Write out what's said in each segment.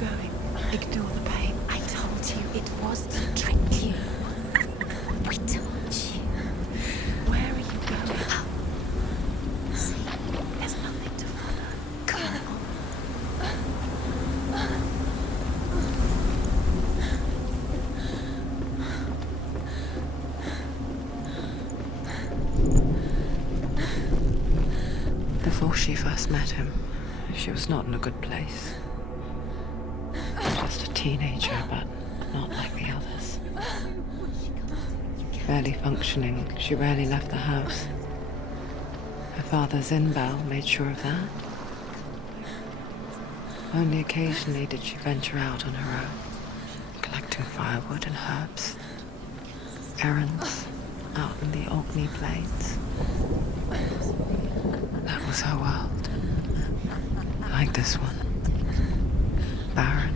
going? Ignore the pain. I told you it was to trick you. I told you. Where are you going? See, there's nothing to follow. Come Before she first met him, she was not in a good place. Just a teenager, but not like the others. Barely functioning, she rarely left the house. Her father's in-bell made sure of that. Only occasionally did she venture out on her own, collecting firewood and herbs. Errands out in the Orkney Plains. That was her world. Like this one. Barren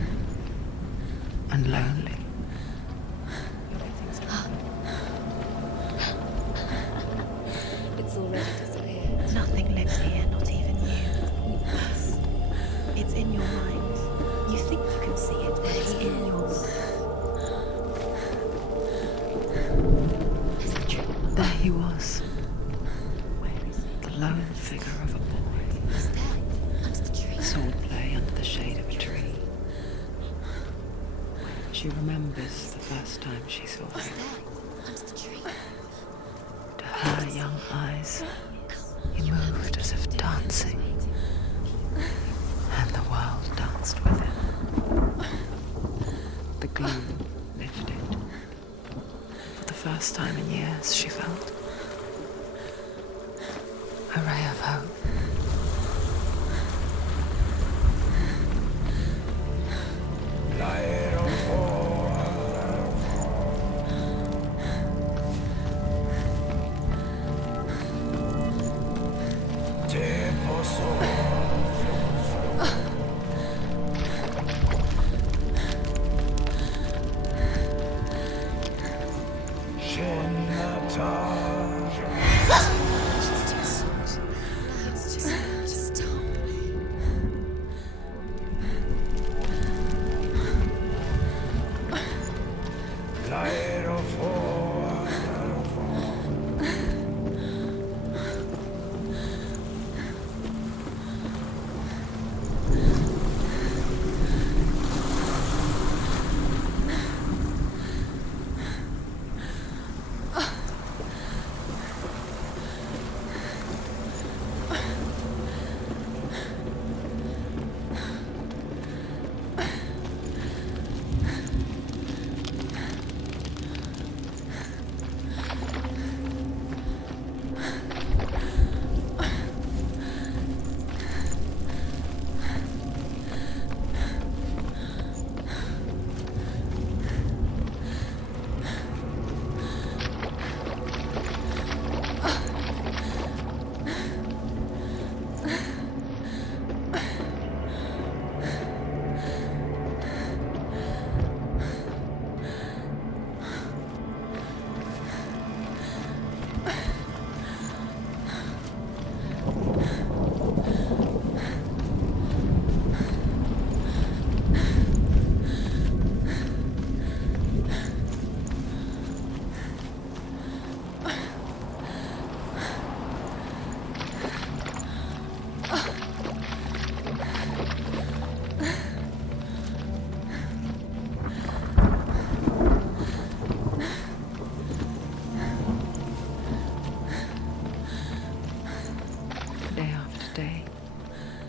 and lonely. It's already disappeared. Nothing lives here, not even you. Us. It's in your mind. You think you can see it, but it's in your mind. Is it true? There he was. The lone figure of a boy. He's there, under the tree. Swordplay under the shade of a tree. She remembers the first time she saw He's him. there, under the tree. To her young eyes, he moved as if dancing, and the world danced with him. The gloom lifted. For the first time in years, she felt a ray of hope.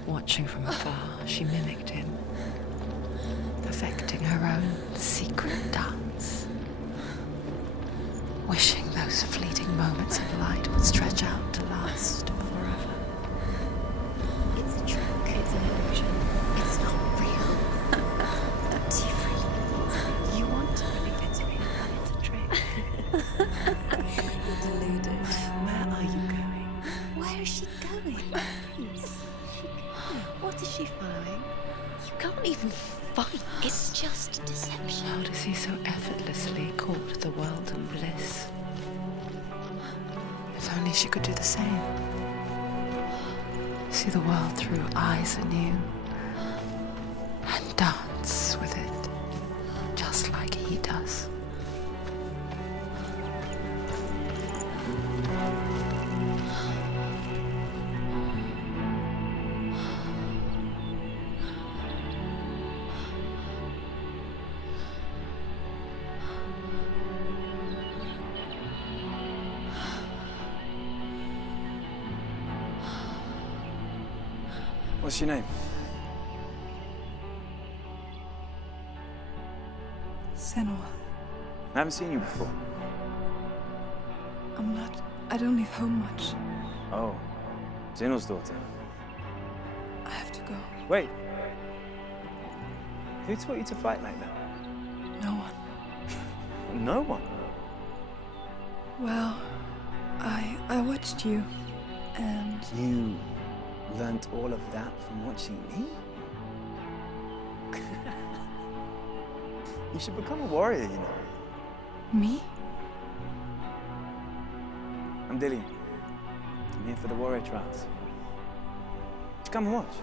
Watching from afar, she mimicked him, perfecting her own secret dance, wishing those fleeting moments of light would stretch out to last forever. It's a trick. It's an illusion. It's not real. Don't you really? You want to believe it's real, but it's a trick. You're deluded. Where are you going? Where is she going? What is she following? You can't even fight. It's just deception. How does he so effortlessly court the world of bliss? If only she could do the same. See the world through eyes anew and dance What's your name? Senua. I haven't seen you before. I don't leave home much. Oh, Zenua's daughter. I have to go. Wait. Who taught you to fight like that? No one. No one. Well, I watched you, and You learnt all of that from watching me? You should become a warrior, you know. me? I'm Dillian. I'm here for the warrior trials. Just come and watch.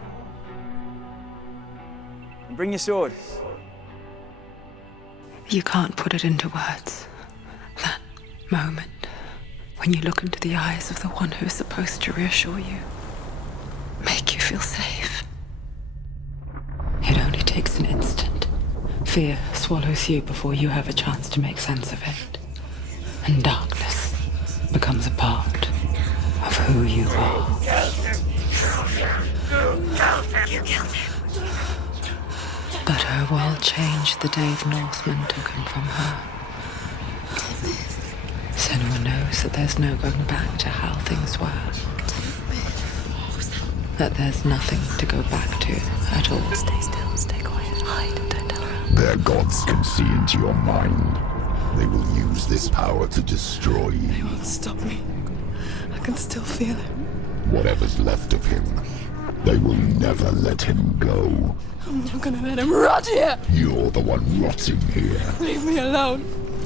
And bring your sword. You can't put it into words. That moment when you look into the eyes of the one who's supposed to reassure you, make you feel safe. It only takes an instant. Fear swallows you before you have a chance to make sense of it. And darkness becomes a part of who you are. You killed him. But her world changed the day the Northmen took him from her. Senua knows that there's no going back to how things were. That there's nothing to go back to at all. Stay still, stay quiet, hide, don't tell her. Their gods can see into your mind. They will use this power to destroy you. They won't stop me. I can still feel it. Whatever's left of him, they will never let him go. I'm not gonna let him rot here! You're the one rotting here. Leave me alone!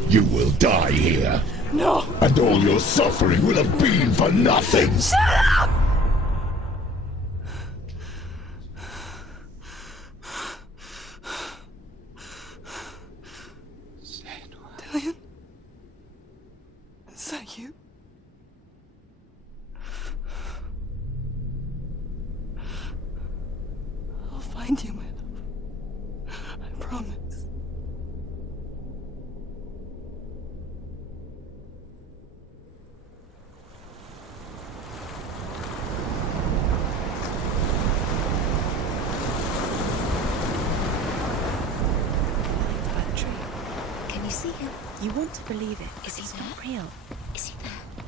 You will die here. No! And all your suffering will have been for nothing. Shut up! Dillian? Is that you? I'll find you, my love. I promise. Can you see him? You want to believe it. Is he It's there? not real. Is he there?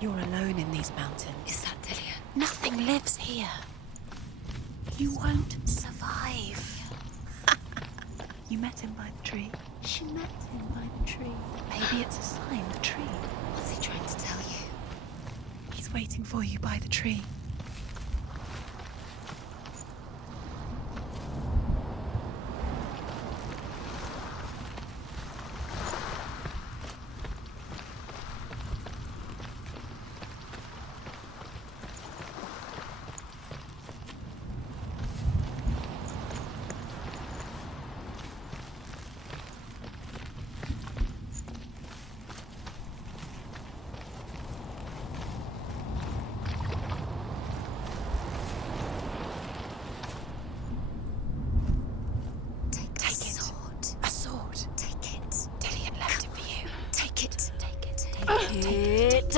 You're alone in these mountains. Is that Dillian? Nothing lives here. You won't. Survive. You met him by the tree. She met him by the tree. Maybe it's a sign, the tree. What's he trying to tell you? He's waiting for you by the tree. Take the sword. A sword. Take it. Dillian left it for you. Take it. Take it. Take Take it. it.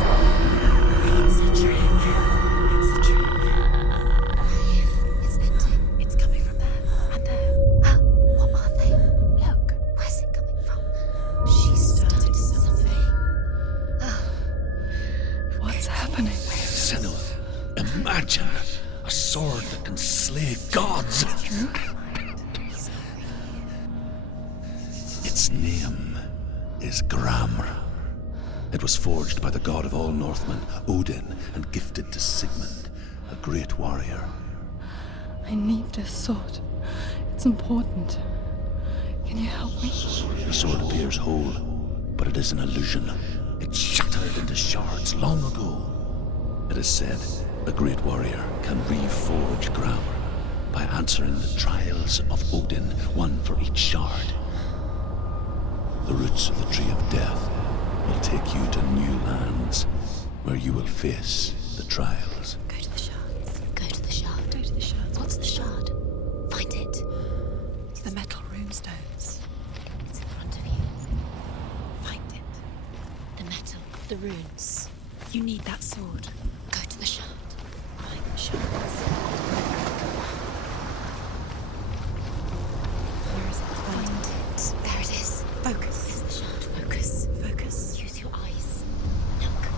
It's a trick. It's a trick. It's ending. It's coming from there and there. Oh, what are they? Look. Where's it coming from? She started something. Oh. What's happening? Senua, imagine a sword that can slay gods. Its name is Gramr. It was forged by the god of all Northmen, Odin, and gifted to Sigmund, a great warrior. I need this sword. It's important. Can you help me? The sword appears whole, but it is an illusion. It shattered into shards long ago. It is said a great warrior can reforge Gramr by answering the trials of Odin, one for each shard. The roots of the Tree of Death will take you to new lands where you will face the trials. Go to the shard. Go to the shard. Go to the shards. What's the shard? Find it. the runes. You need that sword. Go to the shard. Find the shards. Where is it? Find it. There it is. Focus. There's the shard. Focus. Focus. Use your eyes. Look.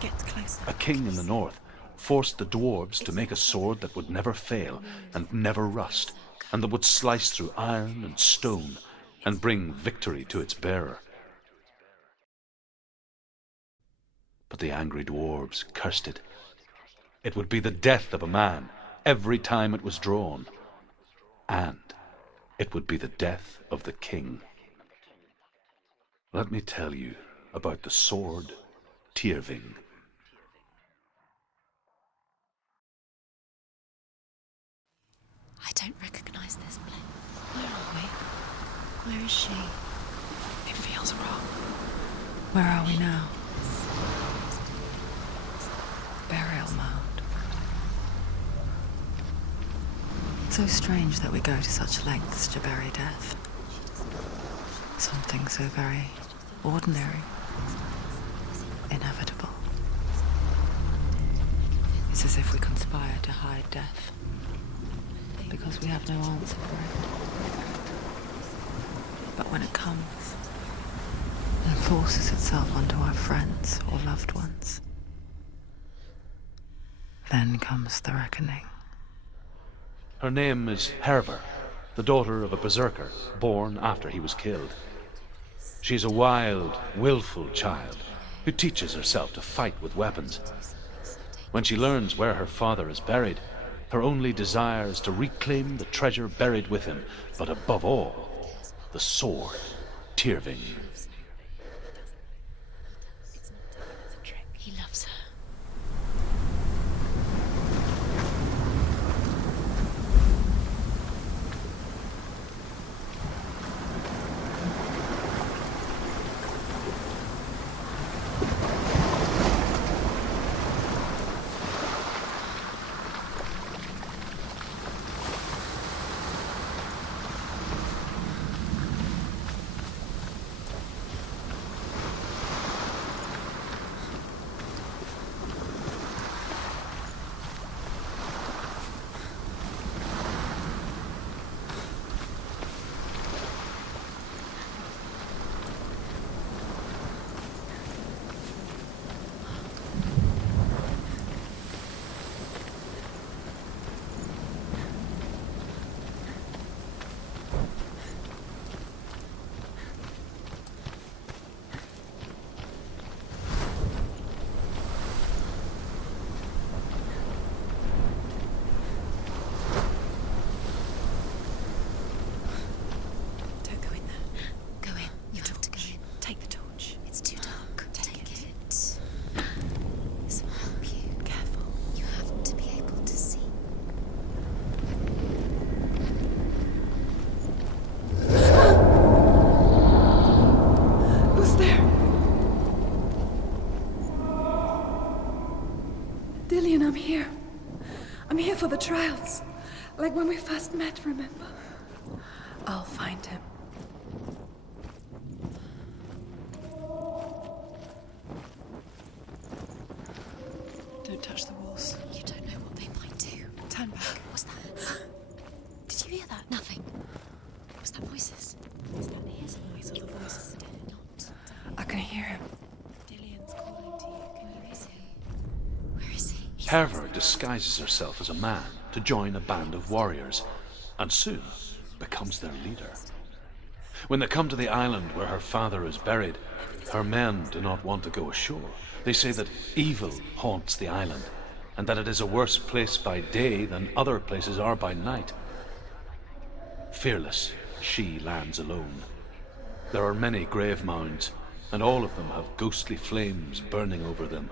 Get closer. A king in the north forced the dwarves to make a sword that would never fail and never rust, and that would slice through iron and stone and bring victory to its bearer. But the angry dwarves cursed it. It would be the death of a man every time it was drawn, and it would be the death of the king. Let me tell you about the sword Tyrving. I don't recognize this place. Where are we? Where is she? It feels wrong. Where are we now? Burial mound. So strange that we go to such lengths to bury death. Something so very ordinary, inevitable. It's as if we conspire to hide death, because we have no answer for it. But when it comes and forces itself onto our friends or loved ones, then comes the reckoning. Her name is Herver, the daughter of a berserker born after he was killed. She's a wild, willful child who teaches herself to fight with weapons. When she learns where her father is buried, her only desire is to reclaim the treasure buried with him, but above all, the sword, Tyrving. He loves her. Don't go in there. Go in. You have to go in. Take the torch. It's too dark. Take it. This will help you. Careful. You have to be able to see. Who's there? Dillian, I'm here. I'm here for the trials. Like when we first met, remember? I'll find him. Don't touch the walls. You don't know what they might do. Turn back. What's that? Did you hear that? Nothing. Was that voices? Is that his voice or the voice of the dead? Not. I can hear him. Dillian's calling to you. Can you hear Where is he? Herver disguises herself as a man to join a band of warriors, and soon becomes their leader. When they come to the island where her father is buried, her men do not want to go ashore. They say that evil haunts the island, and that it is a worse place by day than other places are by night. Fearless, she lands alone. There are many grave mounds, and all of them have ghostly flames burning over them.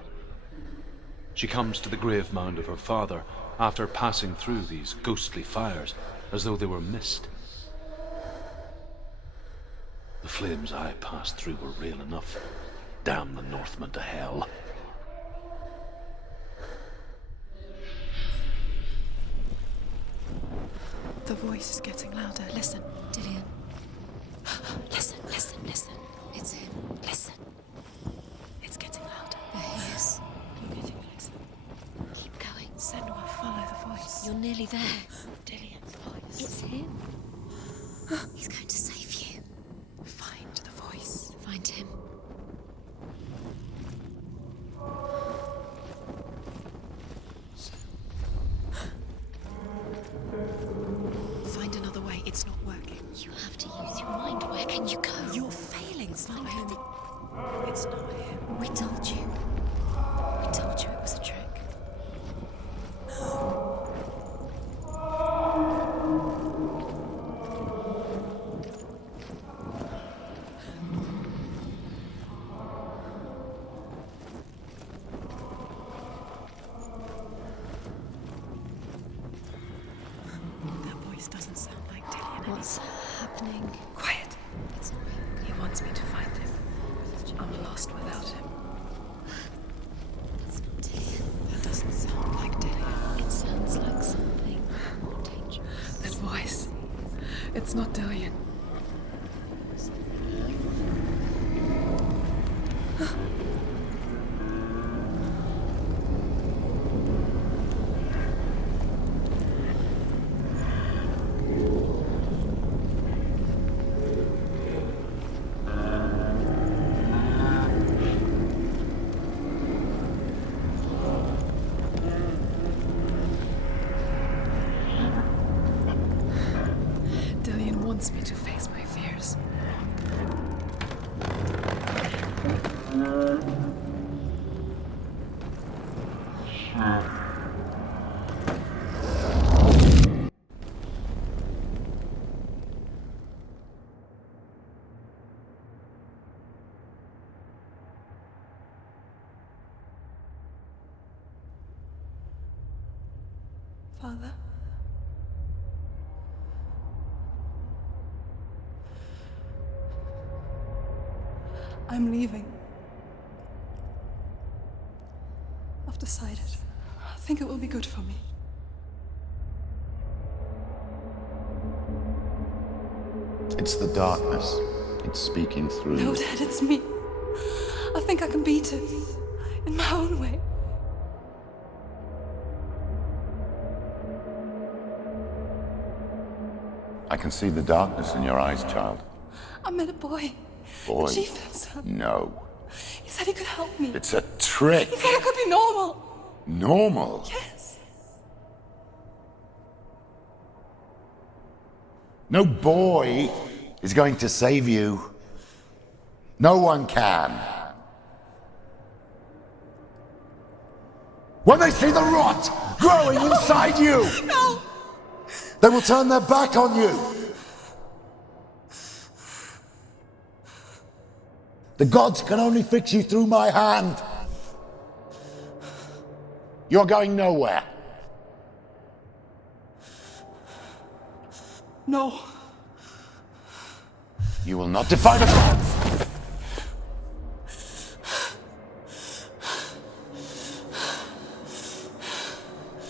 She comes to the grave mound of her father after passing through these ghostly fires as though they were mist. The flames I passed through were real enough. Damn the Northmen to hell. The voice is getting louder. Listen. Dillian. Listen, listen, listen. It's him. Listen. really there. Dillian's voice. It's him. He's going to save you. Find the voice. Find him. Find another way. It's not working. You have to use your mind. Where can you go? You're failing. It's not him. It's not him. We told you. We told you it was a trick. That voice doesn't sound like Dillian anymore. What's happening? Quiet. It's not real. He wants me to find him. I'm lost without him. That's not Dillian. That doesn't sound like Dillian. It sounds like something more dangerous. That voice. It's not Dillian. Dillian wants me to face my fears. Father? I'm leaving. I've decided. I think it will be good for me. It's the darkness. It's speaking through No, you. Dad, it's me. I think I can beat it. In my own way. I can see the darkness in your eyes, child. I met a boy. Boy. The chieftain's son. No. He said he could help me. It's a trick. He said I could be normal. Normal. Yes. No boy is going to save you. No one can. When they see the rot growing inside you, No! they will turn their back on you. The gods can only fix you through my hand. You're going nowhere. No. You will not defy the gods.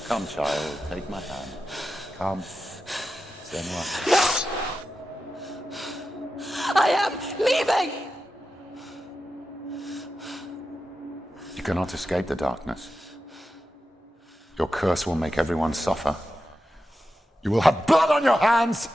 Come, child, take my hand. Come. Senua. I am leaving! You cannot escape the darkness. Your curse will make everyone suffer. You will have blood on your hands!